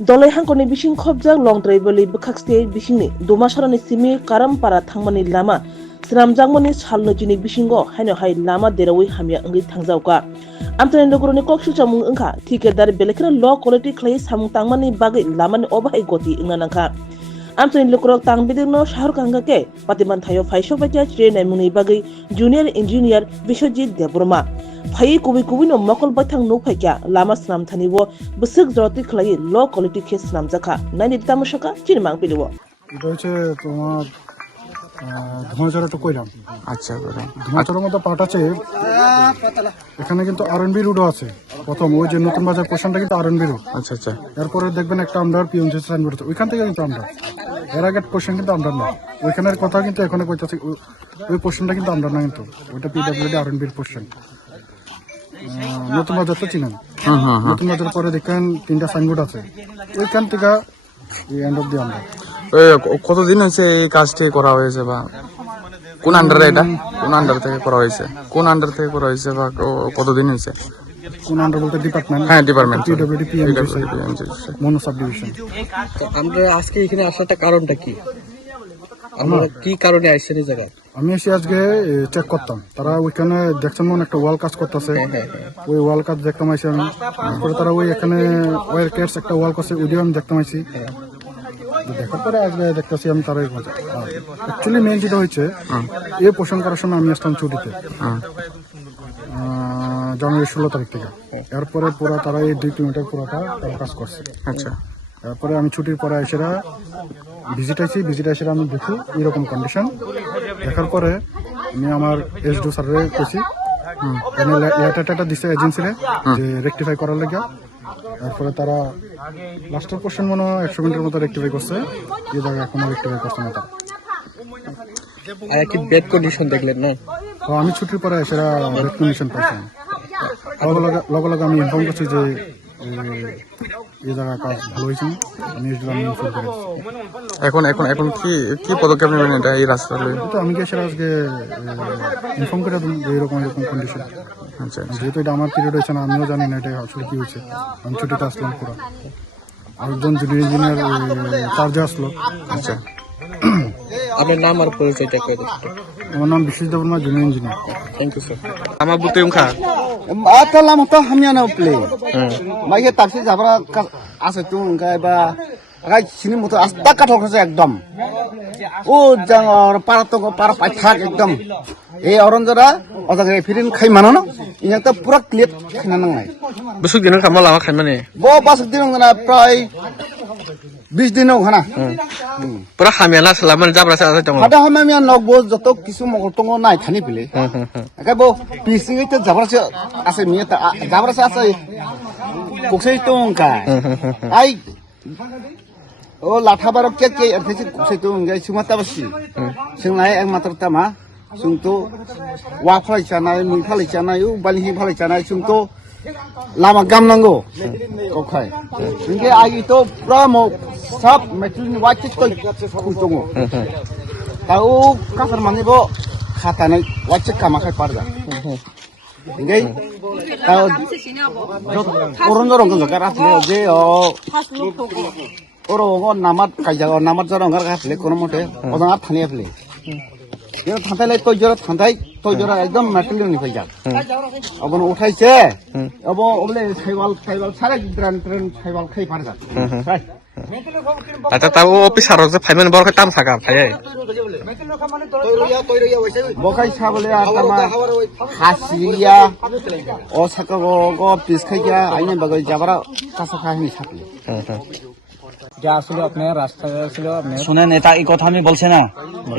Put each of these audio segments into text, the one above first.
Dolai hangkoni bising khobjak long traibali bkhakste bisingni dumasarani simi karampara thangmani lama sramjangmani salno jinik bisingo haino hai lama derawi hamya angi thangjauka amtani logroni koksu chamung angkha thikedar belekra law quality clay samung tangmani bagi lamani obahai goti inganangkha amtani lokrok tangbidirno shahar kangake patiman thayo faisho bacha train muni bagi junior engineer Vishwajit Deburma Phai kubi no mokol bathang no phaikya lama snam thanibo busuk joti khlai low quality case snam jakha nani tamushaka chirmang pilibo এটা হচ্ছে তোমার ধোঁয়াচড়াটা কইলাম। আচ্ছা ধোঁয়াচড়ার মতো part আছে, এখানে কিন্তু RNB রোডও আছে। প্রথম ওই যে নতুন বাজার পোর্শনটা কিন্তু আরএনবি রোড। আচ্ছা এরপরে দেখবেন একটা আমরার পিএমসি সাইনবোর্ড আছে, ওইখান থেকে কিন্তু আমরা এর আগের পোর্শন কিন্তু আমরা না, ওইখানের কথা কিন্তু এখন কইতাছি ওই পোর্শনটা কিন্তু আমরা না, কিন্তু ওইটা পিডব্লিউডি আরএনবির পোর্শন। নতুন বাজার তো চিনেন, নতুন বাজার পরে দেখেন তিনটা সাইনবোর্ড আছে, ওইখান থেকে এন্ড অফ দি আমরা। কতদিন হয়েছে এই কাজটি করা হয়েছে বা কোন আন্ডারে এটা কোন আন্ডার থেকে করা হয়েছে বা কতদিন হয়েছে? কোন আন্ডার বলতে ডিপার্টমেন্ট? হ্যাঁ ডিপার্টমেন্ট পিডব্লিউডি পিএমসি মনো সাব ডিভিশন। আমরা আজকে এখানে আসাটা কারণটা কি? আমরা কি কারণে আসছেন এই জায়গায়? আমি এসে আজকে চেক করতাম, তারা ওইখানে দেখছেন মনে একটা ওয়াল কাজ করতেছে, ওই ওয়াল কাজ দেখতাম আইসি আমি। তারপরে তারা ওই এখানে ওয়ার কেটস একটা ওয়াল করছে, ওইটাও আমি দেখতাম আইসি। দেখার পরে আজকে দেখতেছি আমি তারাই অ্যাকচুয়ালি মেন যেটা হয়েছে এই পোষণ করার সময় আমি আসতাম ছুটিতে জানুয়ারি 16 তারিখ থেকে। এরপরে পুরো তারা এই 2 কিলোমিটার পুরোটা তারা কাজ করছে। আচ্ছা, তারপরে আমি ছুটির পরে এসেরা ভিজিট এসে আমি দেখি এরকম কন্ডিশন। দেখার পরে আমি আমার এসডিও স্যারে কেছি লেটারটা দিচ্ছে এজেন্সিরে যে রেকটিফাই করার লেগে। তারপরে তারা লাস্টের পোর্শন মনে হয় 100 মিনিটের মতো রেকটিফাই করছে, এই জায়গায় এখনো রেকটিফাই করছে না তারা। আর কি বেড কন্ডিশন দেখলেন না? আমি ছুটির পরে এসেরা বেড কন্ডিশন পাইছি। লগে আমি ইনফর্ম করছি যে এই জায়গায় কাজ ভালো হয়েছে, আমি ইনফর্ম করে এখন কি পদক্ষেপ নেবেন এটা এই রাস্তা? তো আমি গিয়ে সেটা আজকে ইনফর্ম করে দিন যে এরকম কন্ডিশন। আচ্ছা, যেহেতু এটা আমার পিরিয়ড হয়েছে না, আমিও জানি না এটা আসলে কি হয়েছে। আমি ছুটিতে আসলাম পুরো, আরেকজন জুনিয়র ইঞ্জিনিয়ার চার্জে আসলো। আচ্ছা, আপনার নাম আর পরিচয়টা কই দিন। আমার নাম Biswajit Debbarma, junior engineer. Thank you sir. আমার বুতে উংখা Atala mo to hamya na play. Mai he taxi jabra ase tu ngai ba gai sini mo to asta ka thok se ekdom. O jang or para to para pai thak ekdom. Ei oranjara oda gai firin khai mano no. Inya ta pura clear khana nang nai. বসুক দিন খামা লামা খাই মানে Bo basuk din ngana prai 20 din khana. পুরা খামিয়ালা সালামান যাবরা সা দং Hada hamya nok bo joto kisu mo tongo nai thani pile. Akai bo pising ite jabra se ase mi ta jabra se ase koksai tong kai. Ai o latha baro ke arthesi koksai tong ngai sumata basi. Singnai ekmatra tama sungto wa phalai chanai mui phalai chanai u balhi phalai chanai sungto lama gam nango kokai. Singke agi to pura mo sab metlin wachik to kutongo. Tau kasar mani bo khatanai wachik kamakai parda. Ingai tau orang orang kan zakar asli je o orang namat kaja namat jorong kan asli kono mote orang ap thani asli. Yo thantai lai to jora ekdom material ni kaja. Abon uthaiche abo oble thaiwal sare tren thaiwal khai parda. আচ্ছা তাও officer যে ফাইমেন বড় কাম থাকা ভাই Bokai sabole atama hasiya o saka go pis khaiya aine bagai jabara kasa khani ছাপলে। যা আসলে আপনার রাস্তা ছিল আপনি শুনেন, এটা এই কথা আমি বলছি না,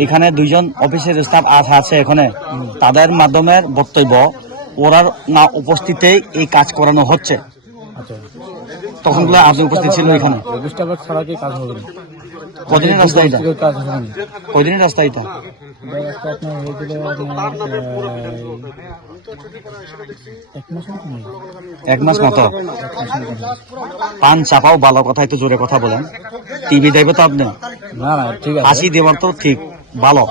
এখানে 2 জন অফিসের স্টাফ আছে এখানে, তাদের মাধ্যমে বক্তব্য ওরার না উপস্থিতিতেই এই কাজ করানো হচ্ছে। তখন গুলো আপনি উপস্থিত ছিলেন এখানে? রেজিস্টার ছাড়া কি কাজ হবে না? কদিনের রাস্তা এটা? কাজ হবে না। কদিনের রাস্তা এটা? রাস্তা আপনার হয়েছিল 1 মাস মতো। পান চাপাও ভালো কথাই তো, জোরে কথা বলেন, টিভি দেখবে তো আপনি। না ঠিক আছে, হাসি দেওয়ার তো ঠিক ভালো,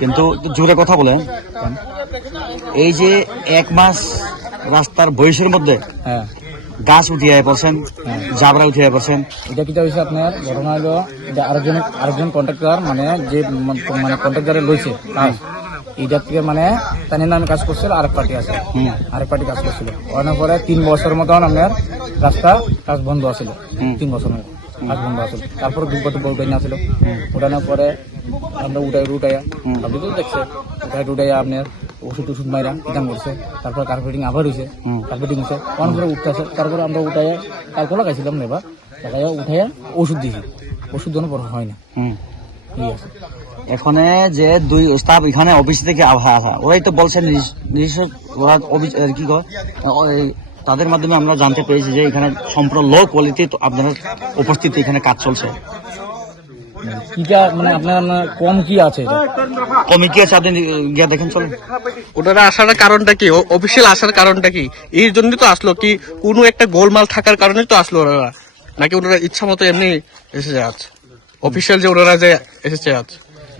কিন্তু জোরে কথা বলেন। এই যে 1 মাস রাস্তার বয়সের মধ্যে হ্যাঁ গাছ উঠিয়ে পড়ছেন, জাবরা উঠিয়ে পড়ছেন। এটা কিটা হয়েছে আপনার ঘটনা হলো এটা আরেকজন কন্ট্রাক্টর মানে যে মানে কন্ট্রাক্টরে লইছে কাজ এইটার থেকে মানে তার নামে কাজ করছিল আরেক পার্টি আছে, আরেক পার্টি কাজ করছিল। অনেক পরে 3 বছর মতন আপনার রাস্তা কাজ বন্ধ আছিল, 3 বছর মতো কাজ বন্ধ আছিল। তারপরে দুর্গত উঠাই না ছিল, উঠানোর পরে আমরা উঠাইয়া আপনি তো দেখছে উঠাইয়া আপনার ওষুধ মাইরা কিটাম করছে। তারপর কার্পেটিং আবার হয়েছে, কার্পেটিং হয়েছে অনেক পরে উঠতেছে। তারপরে আমরা উঠাইয়া কালকে লাগাইছিলাম এবার লাগাইয়া উঠাইয়া ওষুধ দিয়েছি, ওষুধ দেওয়ার পর হয় না। ঠিক আছে, এখানে যে 2 স্টাফ এখানে অফিস থেকে আসা ওরাই তো বলছেন নিজস্ব ওরা কি কয় তাদের মাধ্যমে আমরা জানতে পেরেছি যে এখানে সম্পূর্ণ লো কোয়ালিটি আপনার উপস্থিতি এখানে কাজ চলছে। কিটা মানে আপনার কম কি আছে এটা? কমে কি আছে আপনি গিয়ে দেখেন চলেন। ওনারা আসার কারণটা কি, অফিসিয়াল আসার কারণটা কি? এই জন্যই তো আসলো কি কোনো একটা গোলমাল থাকার কারণেই তো আসলো ওনারা, নাকি ওনারা ইচ্ছা মতো এমনি এসেছে আজ? অফিসিয়াল যে ওনারা যে এসেছে আজ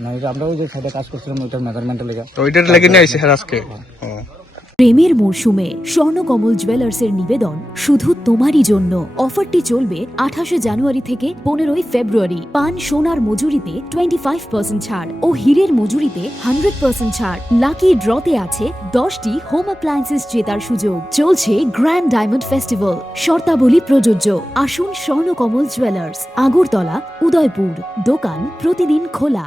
না এটা আমরা ওই যে সাইডে কাজ করছিলাম ওইটার মেজারমেন্টের লেগে তো ওইটার লেগে নিয়ে আইসে হ্যাঁ আজকে। প্রেমের মরশুমে স্বর্ণকমল জুয়েলার্সের নিবেদন শুধু তোমারই জন্য। অফারটি চলবে 28 জানুয়ারি থেকে 15 ফেব্রুয়ারি। পান সোনার মজুরিতে 25% ছাড় ও হীরের মজুরিতে 100% ছাড়। লাকি ড্রতে আছে 10টি হোম অ্যাপ্লায়েন্সেস জেতার সুযোগ। চলছে গ্র্যান্ড ডায়মন্ড ফেস্টিভ্যাল, শর্তাবলী প্রযোজ্য। আসুন স্বর্ণকমল জুয়েলার্স, আগরতলা, উদয়পুর। দোকান প্রতিদিন খোলা।